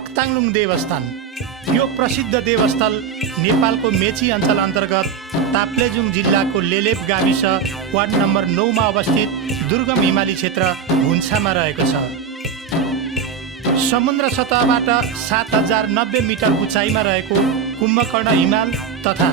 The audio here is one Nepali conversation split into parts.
फक्ताङलुङ देवस्थान। यो प्रसिद्ध देवस्थल नेपालको मेची अञ्चल अन्तर्गत ताप्लेजुङ जिल्लाको लेलेप गाविस वार्ड नम्बर 9 मा अवस्थित दुर्गम हिमाली क्षेत्र हुन्सामा रहेको छ। समुद्र सतहबाट 7090 मिटर उचाइमा रहेको कुम्भकर्ण हिमाल तथा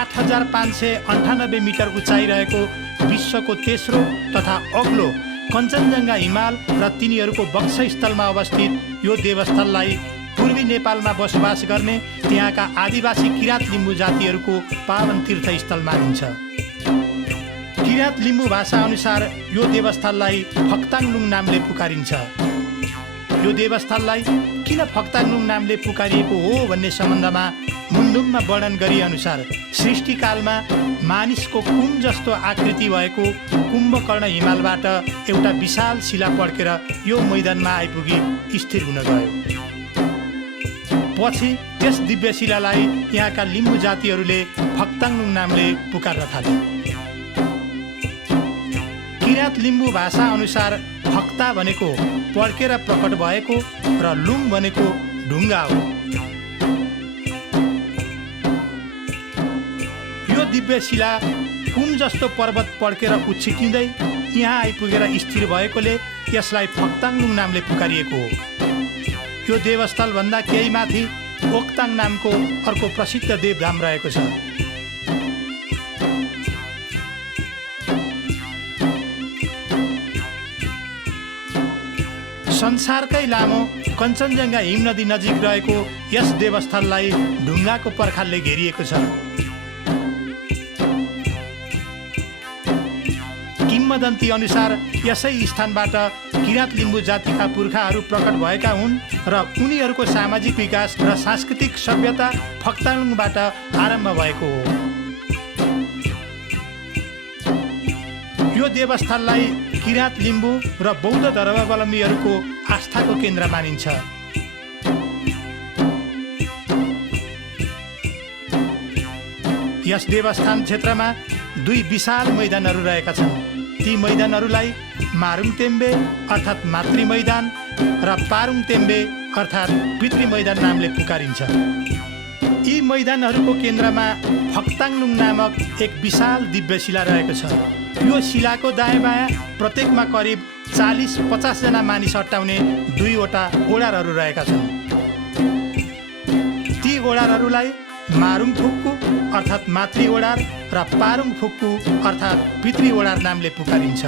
8598 मिटर उचाइ रहेको विश्वको तेस्रो तथा अग्लो कञ्चनजङ्घा हिमाल र तिनीहरूको वक्षस्थलमा अवस्थित यो देवस्थललाई पूर्वी नेपालमा बसोबास गर्ने त्यहाँका आदिवासी किराँत लिम्बू जातिहरूको पावन तीर्थस्थल मानिन्छ। किराँत लिम्बू भाषा अनुसार यो देवस्थललाई फक्ताङलुङ नामले पुकारिन्छ। यो देवस्थललाई किन फक्ताङलुङ नामले पुकारिएको हो भन्ने सम्बन्धमा मुन्दुममा वर्णन गरे अनुसार सृष्टिकालमा मानिसको कुम जस्तो आकृति भएको कुम्भकर्ण हिमालबाट एउटा विशाल शिला पड्केर यो मैदानमा आइपुगी स्थिर हुन गयो। पछि त्यस दिव्य शिलालाई यहाँका लिम्बू जातिहरूले फक्ताङलुङ नामले पुकार्न थाले। किराँत लिम्बू भाषा अनुसार फक्ता भनेको पड्केर प्रकट भएको र लुङ भनेको ढुङ्गा हो। यो दिव्य शिला कुम जस्तो पर्वत पड्केर उछिटिँदै यहाँ आइपुगेर स्थिर भएकोले यसलाई फक्ताङलुङ नामले पुकारिएको हो। यो देवस्थल भन्दा केही माथि ओक्ताङ नामको अर्को प्रसिद्ध देवधाम रहेको छ। संसारकै लामो कञ्चनजङ्घा हिमनदी नजिक रहेको यस देवस्थललाई ढुङ्गाको पर्खालले घेरिएको छ। किम्वदन्ती अनुसार यसै स्थानबाट किराँत लिम्बू जातिका पुर्खाहरू प्रकट भएका हुन् र उनीहरूको सामाजिक विकास र सांस्कृतिक सभ्यता फक्ताङलुङबाट आरम्भ भएको हो। यो देवस्थललाई किराँत लिम्बू र बौद्ध धर्मावलम्बीहरूको आस्थाको केन्द्र मानिन्छ। यस देवस्थान क्षेत्रमा 2 विशाल मैदानहरू रहेका छन्। ती मैदानहरूलाई मारुङ तेम्बे अर्थात् मातृ मैदान र पारुङ तेम्बे अर्थात् पितृ मैदान नामले पुकारिन्छ। यी मैदानहरूको केन्द्रमा फक्ताङलुङ नामक एक विशाल दिव्य शिला रहेको छ। यो शिलाको दायाँ बायाँ प्रत्येकमा करिब 40-50 जना मानिस अट्टाउने 2वटा ओडारहरू रहेका छन्। ती ओडारहरूलाई मारुङ फुक्कु अर्थात् मातृ ओडार र पारुङ फुक्कु अर्थात् पितृ ओडार नामले पुकारिन्छ।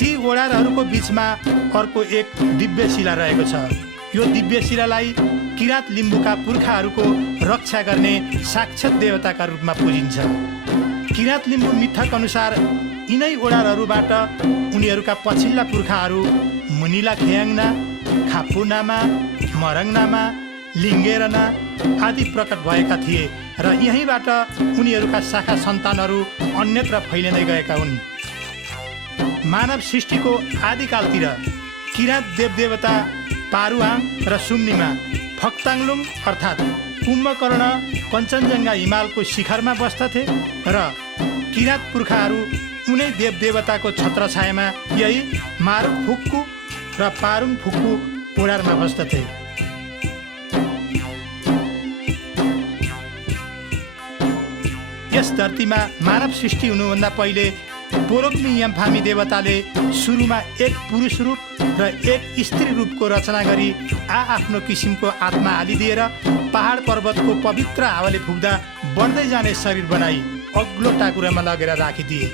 ती ओडारहरूको बीचमा अर्को एक दिव्य शिला रहेको छ। यो दिव्य शिलालाई किराँत लिम्बूका पुर्खाहरूको रक्षा गर्ने साक्षात देवताका रूपमा पूजिन्छ। किराँत लिम्बू मिथक अनुसार यिनै ओडारहरूबाट उनीहरूका पछिल्ला पुर्खाहरू मुनिला खेयाङना, खापुनामा, मरङनामा, लिङ्गेरना आदि प्रकट भएका थिए र यहीँबाट उनीहरूका शाखा सन्तानहरू अन्यत्र फैलिँदै गएका हुन्। मानव सृष्टिको आदिकालतिर किराँत देवदेवता पारुहाङ र सुम्नीमा फक्ताङलुङ अर्थात् कुम्भकर्ण कञ्चनजङ्घा हिमालको शिखरमा बस्दथे र किराँत पुर्खाहरू उनै देवदेवताको छत्रछायामा यही मारुङ फुक्कु र पारुङ फुक्कु ओडारमा बस्दथे। यस धरतीमा मानव सृष्टि हुनुभन्दा पहिले पोरोक्मी यम्फामी देवताले सुरुमा एक पुरुष रूप र एक स्त्री रूपको रचना गरी आफ्नो किसिमको आत्मा हालिदिएर पहाड पर्वतको पवित्र हावाले फुक्दा बढ्दै जाने शरीर बनाई अग्लो टाकुरामा लगेर राखिदिए।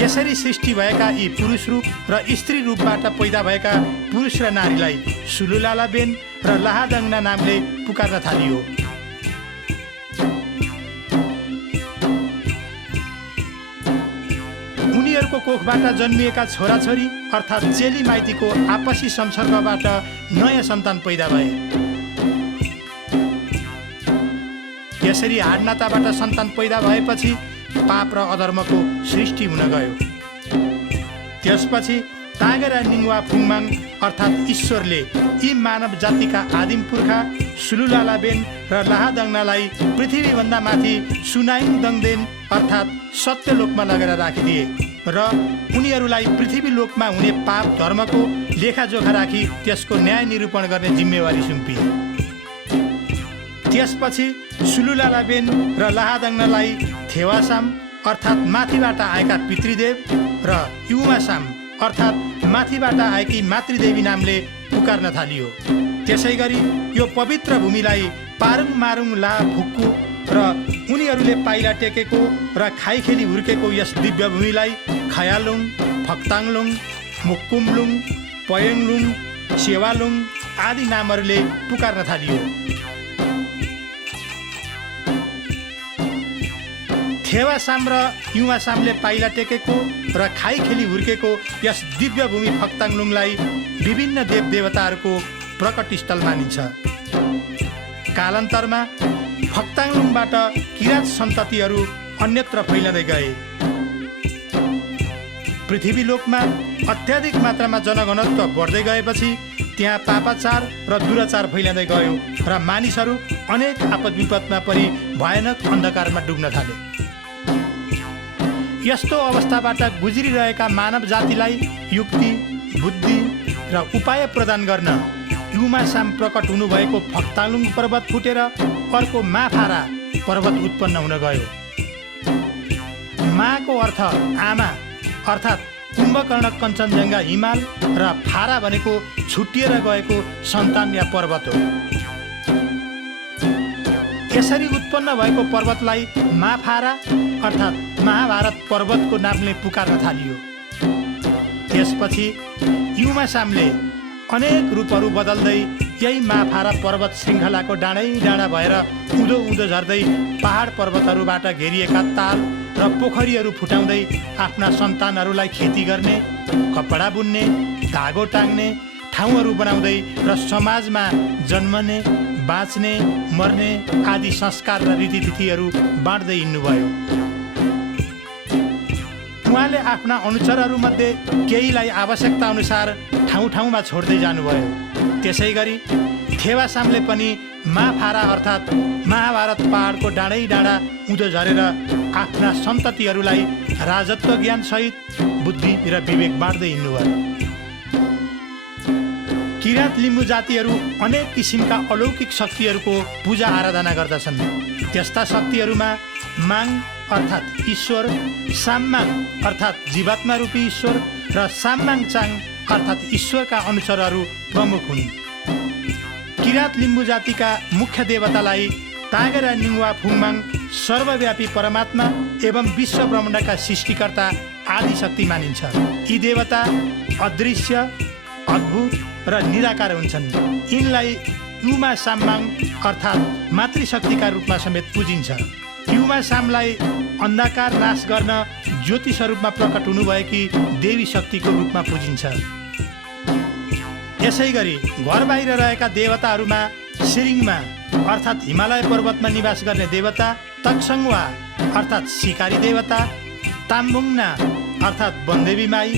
यसरी सृष्टि भएका यी पुरुष रूप र स्त्री रूपबाट पैदा भएका पुरुष र नारीलाई सुलुलालाबेन र लाहादङ्ना नामले पुकार्न थालियो। उनीहरूको कोखबाट जन्मिएका छोराछोरी अर्थात् चेली माइतीको आपसी संसर्गबाट नयाँ सन्तान पैदा भए। यसरी हाडनाताबाट सन्तान पैदा भएपछि पाप र अधर्मको सृष्टि हुन गयो। त्यसपछि तागेरा निङवा फुङमाङ अर्थात् ईश्वरले यी मानव जातिका आदिम पुर्खा सुलुलालाबेन र लाहादङ्नालाई पृथ्वीभन्दा माथि सुनाइङ दङदेन अर्थात् सत्यलोकमा लगेर राखिदिए र उनीहरूलाई पृथ्वी लोकमा हुने पाप धर्मको लेखाजोखा राखी त्यसको न्याय निरूपण गर्ने जिम्मेवारी सुम्पिए। त्यसपछि सुलुलालाबेन र लाहादङ्नालाई थेवासाम अर्थात् माथिबाट आएका पितृदेव र युमासाम अर्थात् माथिबाट आएकी मातृदेवी नामले पुकार्न थालियो। त्यसै गरी यो पवित्र भूमिलाई पारुङ मारुङ ला फुक्कु र उनीहरूले पाइला टेकेको र खाइखेली हुर्केको यस दिव्य भूमिलाई खयालुङ, फक्ताङलुङ, मुक्कुमलुङ, पयङलुङ, सेवालुङ आदि नामहरूले पुकार्न थालियो। थेवासाम र युमासामले पाइला टेकेको र खाइखेली हुर्केको यस दिव्य भूमि फक्ताङलुङलाई विभिन्न देवदेवताहरूको प्रकट स्थल मानिन्छ। कालान्तरमा फक्ताङलुङबाट किरात सन्ततिहरू अन्यत्र फैलिँदै गए। पृथ्वी लोकमा अत्याधिक मात्रामा जनघनत्व बढ्दै गएपछि त्यहाँ पापाचार र दुराचार फैलिँदै गयो र मानिसहरू अनेक आपद विपदमा परि भयानक अन्धकारमा डुब्न थाले। यस्तो अवस्थाबाट गुज्रिरहेका मानव जातिलाई युक्ति, बुद्धि र उपाय प्रदान गर्न युमासाम प्रकट हुनुभएको फक्ताङलुङ पर्वत फुटेर अर्को माफारा पर्वत उत्पन्न हुन गयो। माको अर्थ आमा अर्थात् कुम्भकर्ण कञ्चनजङ्घा हिमाल र फारा भनेको छुट्टिएर गएको सन्तान या पर्वत हो। यसरी उत्पन्न भएको पर्वतलाई माफारा अर्थात् महाभारत पर्वतको नामले पुकार्न थालियो। त्यसपछि युमासामले अनेक रूपहरू बदल्दै यही माफारा पर्वत श्रृङ्खलाको डाँडै डाँडा भएर उँधो उँधो झर्दै पहाड पर्वतहरूबाट घेरिएका ताल र पोखरीहरू फुटाउँदै आफ्ना सन्तानहरूलाई खेती गर्ने, कपडा बुन्ने, धागो टाङ्ने ठाउँहरू बनाउँदै र समाजमा जन्मने, बाँच्ने, मर्ने आदि संस्कार र रीतिथितिहरू बाँड्दै हिँड्नुभयो। उहाँले आफ्ना अनुचरहरूमध्ये केहीलाई आवश्यकता अनुसार ठाउँ ठाउँमा छोड्दै जानुभयो। त्यसै गरी थेवासामले पनि माफारा अर्थात् महाभारत पहाडको डाँडै डाँडा उँधो झरेर आफ्ना सन्ततिहरूलाई राजत्व ज्ञानसहित बुद्धि र विवेक बाँड्दै हिँड्नुभयो। किरात लिम्बू जातिहरू अनेक किसिमका अलौकिक शक्तिहरूको पूजा आराधना गर्दछन्। त्यस्ता शक्तिहरूमा माङ अर्थात् ईश्वर, साममाङ अर्थात् जीवात्मा रूपी ईश्वर र साममाङचाङ अर्थात् ईश्वरका अनुचरहरू प्रमुख हुन्। किरात लिम्बू जातिका मुख्य देवतालाई तागेरा निङवा फुङमाङ सर्वव्यापी परमात्मा एवं विश्व ब्रह्माण्डका सृष्टिकर्ता आदि शक्ति मानिन्छ। यी देवता अदृश्य, अद्भुत र निराकार हुन्छन्। यिनलाई युमासाममाङ अर्थात् मातृशक्तिका रूपमा समेत पूजिन्छ। युमासामलाई अन्धकार नाश गर्न ज्योति स्वरूपमा प्रकट हुनुभएकी देवी शक्तिको रूपमा पूजिन्छ। यसै गरी घर बाहिर रहेका देवताहरूमा सिरिङमा अर्थात् हिमालय पर्वतमा निवास गर्ने देवता, तक्सङवा अर्थात् सिकारी देवता, ताम्बुङना अर्थात् वनदेवी माई,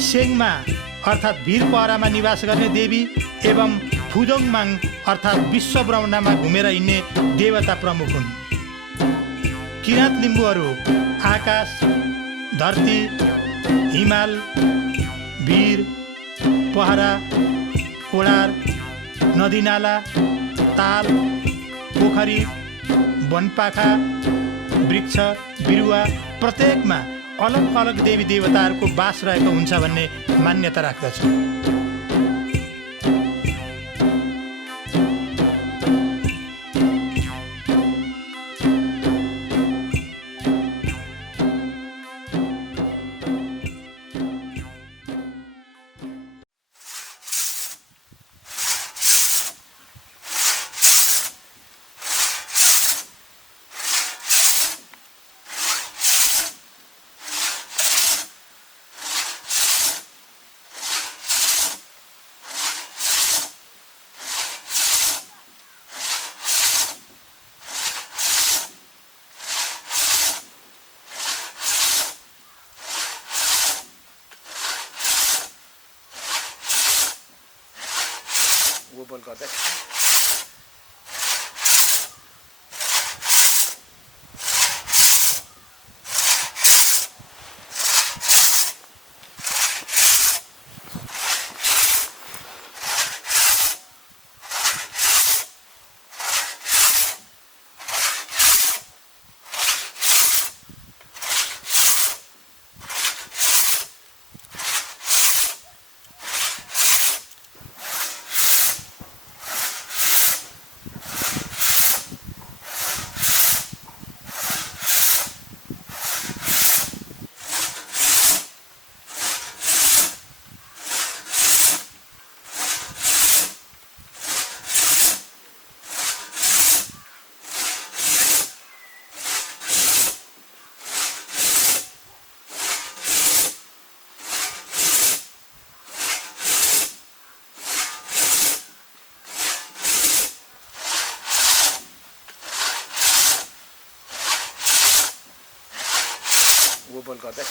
सेङमा अर्थात् भिर पहरामा निवास गर्ने देवी एवं फुदोङमाङ अर्थात् विश्व ब्रह्माण्डमा घुमेर हिँड्ने देवता प्रमुख हुन्। किरात लिम्बूहरू आकाश, धरती, हिमाल, भिर, पहरा, कोडार, नदीनाला, ताल, पोखरी, वनपाखा, वृक्ष, बिरुवा प्रत्येकमा अलग अलग देवी देवताहरूको बास रहेको हुन्छ भन्ने मान्यता राख्दछ। वो बोल गर्दै बोबल गर्दा